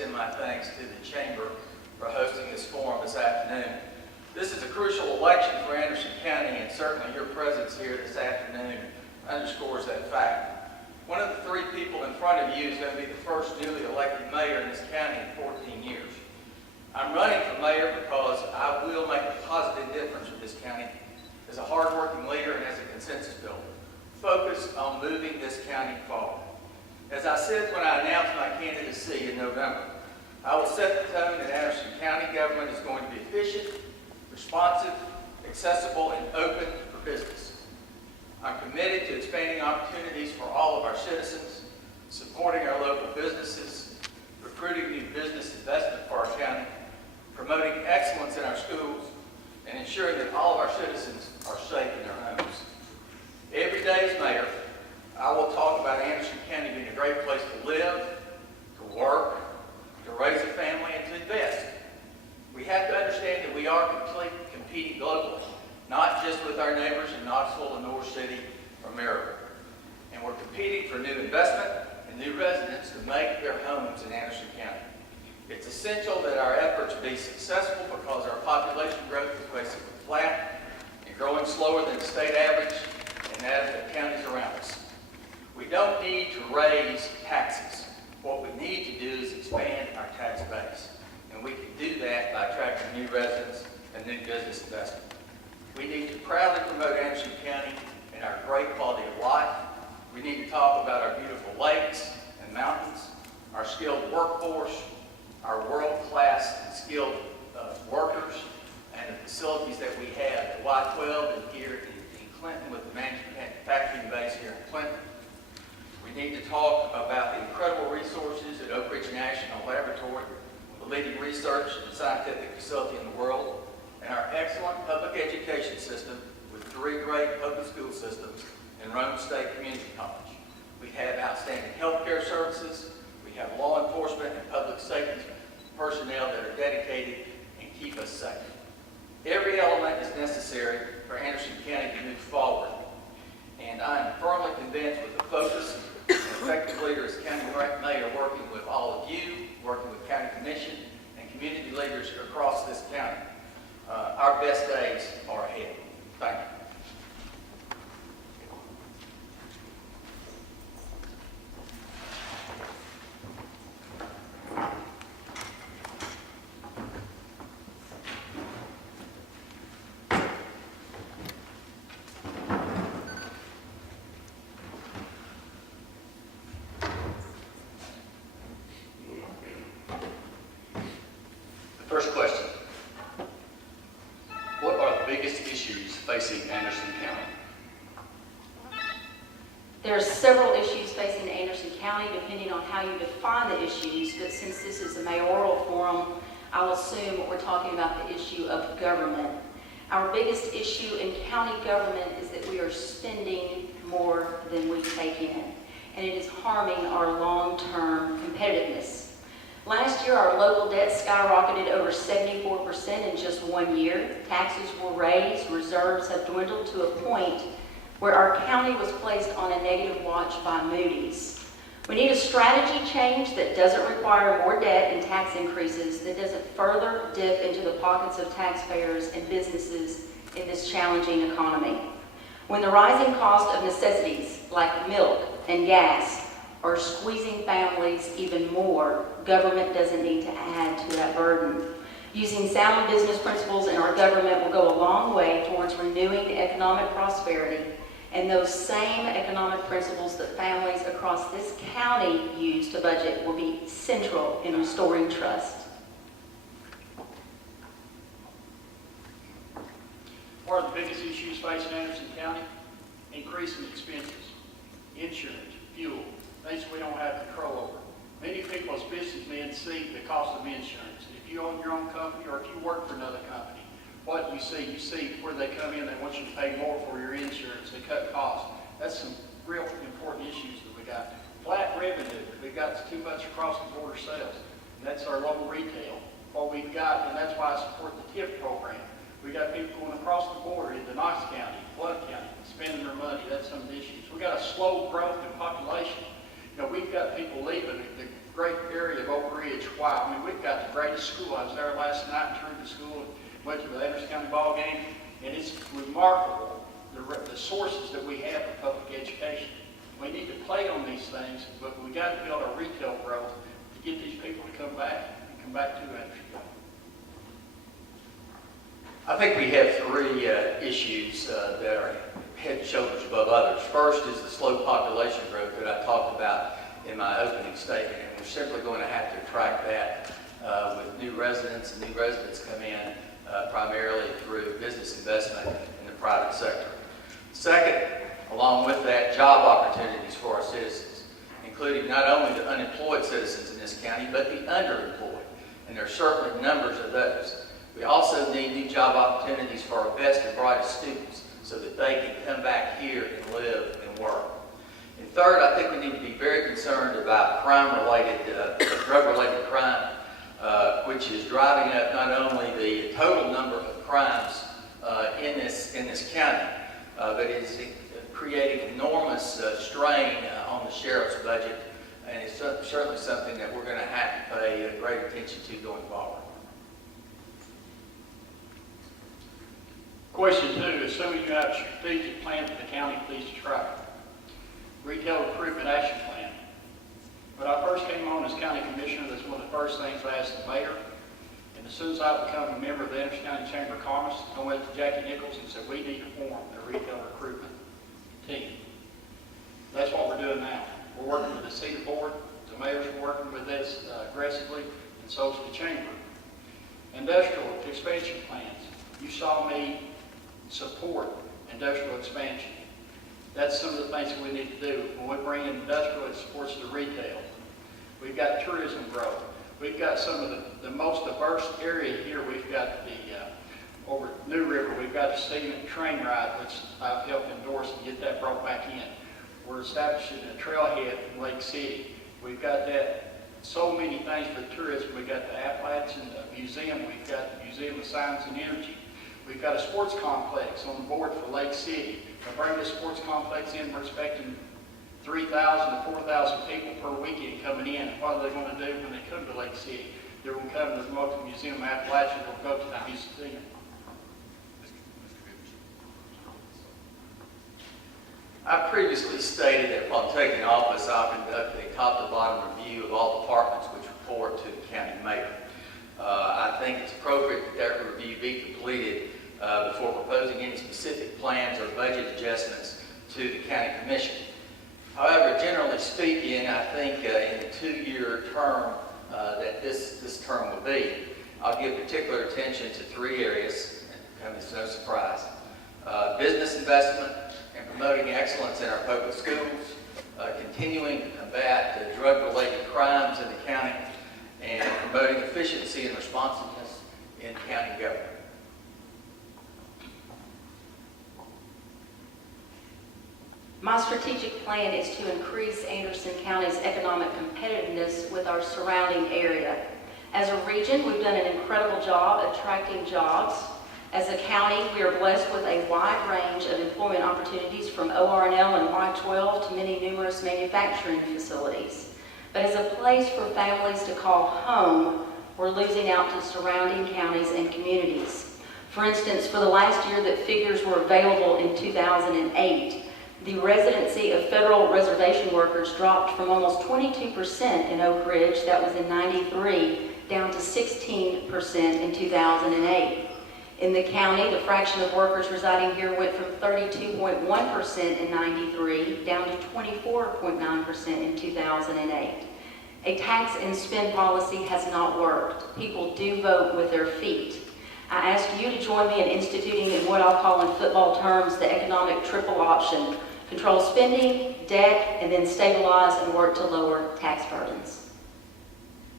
extend my thanks to the Chamber for hosting this forum this afternoon. This is a crucial election for Anderson County, and certainly your presence here this afternoon underscores that fact. One of the three people in front of you is going to be the first newly elected mayor in this county in 14 years. I'm running for mayor because I will make a positive difference for this county as a hardworking leader and as a consensus builder, focused on moving this county forward. As I said when I announced my candidacy in November, I will set the tone that Anderson County government is going to be efficient, responsive, accessible, and open for business. I'm committed to expanding opportunities for all of our citizens, supporting our local businesses, recruiting new business investment for our county, promoting excellence in our schools, and ensuring that all of our citizens are safe in their homes. Every day as mayor, I will talk about Anderson County being a great place to live, to work, to raise a family, and to invest. We have to understand that we are competing globally, not just with our neighbors in Knoxville and North City or Mayoral. And we're competing for new investment and new residents to make their homes in Anderson County. It's essential that our efforts be successful because our population growth is basically flat and growing slower than the state average and that of the counties around us. We don't need to raise taxes. What we need to do is expand our tax base. And we can do that by attracting new residents and new business investment. We need to proudly promote Anderson County and our great quality of life. We need to talk about our beautiful lakes and mountains, our skilled workforce, our world-class and skilled workers, and the facilities that we have at Y-12 and here in Clinton with the manufacturing base here in Clinton. We need to talk about the incredible resources at Oak Ridge National Laboratory, the leading research and scientific facility in the world, and our excellent public education system with 3 great public school systems in Rome State Community College. We have outstanding healthcare services. We have law enforcement and public safety personnel that are dedicated and keep us safe. Every element is necessary for Anderson County to move forward. And I am firmly convinced with the focus and effective leader as county mayor, working with all of you, working with county commission and community leaders across this county, our best days are ahead. Thank you. First question. What are the biggest issues facing Anderson County? There are several issues facing Anderson County depending on how you define the issues, but since this is a mayoral forum, I'll assume we're talking about the issue of government. Our biggest issue in county government is that we are spending more than we take in, and it is harming our long-term competitiveness. Last year, our local debt skyrocketed over 74% in just 1 year. Taxes were raised, reserves have dwindled to a point where our county was placed on a negative watch by Moody's. We need a strategy change that doesn't require more debt and tax increases, that doesn't further dip into the pockets of taxpayers and businesses in this challenging economy. When the rising cost of necessities like milk and gas are squeezing families even more, government doesn't need to add to that burden. Using sound business principles in our government will go a long way towards renewing economic prosperity, and those same economic principles that families across this county use to budget will be central in restoring trust. What are the biggest issues facing Anderson County? Increasing expenses, insurance, fuel, things we don't have control over. Many people as businessmen see the cost of insurance. If you own your own company or if you work for another company, what do you see? You see where they come in, they want you to pay more for your insurance, they cut costs. That's some real important issues that we got. Flat revenue, we've got too much across the border sales. And that's our local retail. What we've got, and that's why I support the TIP program. We got people going across the border into Knox County, Flood County, spending their money. That's some of the issues. We got a slow growth in population. You know, we've got people leaving. The great area of Oak Ridge. Wow, I mean, we've got the greatest school. I was there last night and toured the school, went to the Anderson County ball game, and it's remarkable the sources that we have for public education. We need to play on these things, but we got to build our retail growth to get these people to come back and come back to Anderson County. I think we have three issues that are head and shoulders above others. First is the slow population growth that I talked about in my opening statement, and we're simply going to have to attract that with new residents, and new residents come in primarily through business investment in the private sector. Second, along with that, job opportunities for our citizens, including not only the unemployed citizens in this county, but the underemployed, and there are certainly numbers of those. We also need new job opportunities for our best and brightest students so that they can come back here and live and work. And third, I think we need to be very concerned about crime-related, drug-related crime, which is driving up not only the total number of crimes in this county, but is creating enormous strain on the sheriff's budget, and it's certainly something that we're going to have to pay great attention to going forward. Question 2, assuming you have a strategic plan for the county, please describe it. Retail Recruitment Action Plan. When I first came on as county commissioner, that's one of the first things I asked the mayor. And as soon as I became a member of the Anderson County Chamber of Commerce, I went to Jackie Nichols and said, we need to form a retail recruitment team. That's what we're doing now. We're working with the city board, the mayor's working with this aggressively, and so is the chamber. Industrial expansion plans. You saw me support industrial expansion. That's some of the things that we need to do. When we bring in industrial, it supports the retail. We've got tourism growth. We've got some of the most diverse area here. We've got the, over New River, we've got the scenic train ride, which I've helped endorse and get that brought back in. We're establishing a trailhead in Lake City. We've got that, so many things for tourism. We've got the Appalachian Museum. We've got the Museum of Science and Energy. We've got a sports complex on the board for Lake City. We're bringing this sports complex in. We're expecting 3,000 to 4,000 people per weekend coming in. What are they going to do when they come to Lake City? They're going to come to the Remote Museum of Appalachia. They'll go to the museum. I previously stated that upon taking office, I'll conduct a top-to-bottom review of all departments which report to the county mayor. I think it's appropriate that that review be completed before proposing any specific plans or budget adjustments to the county commission. However, generally speaking, I think in the 2-year term that this term will be, I'll give particular attention to 3 areas, and come as no surprise. Business investment and promoting excellence in our public schools, continuing to combat drug-related crimes in the county, and promoting efficiency and responsiveness in county government. My strategic plan is to increase Anderson County's economic competitiveness with our surrounding area. As a region, we've done an incredible job attracting jobs. As a county, we are blessed with a wide range of employment opportunities from ORNL and Y-12 to many numerous manufacturing facilities. But as a place for families to call home, we're losing out to surrounding counties and communities. For instance, for the last year that figures were available in 2008, the residency of federal reservation workers dropped from almost 22% in Oak Ridge, that was in '93, down to 16% in 2008. In the county, the fraction of workers residing here went from 32.1% in '93 down to 24.9% in 2008. A tax and spend policy has not worked. People do vote with their feet. I ask you to join me in instituting in what I'll call in football terms the economic triple option: control spending, debt, and then stabilize and work to lower tax burdens.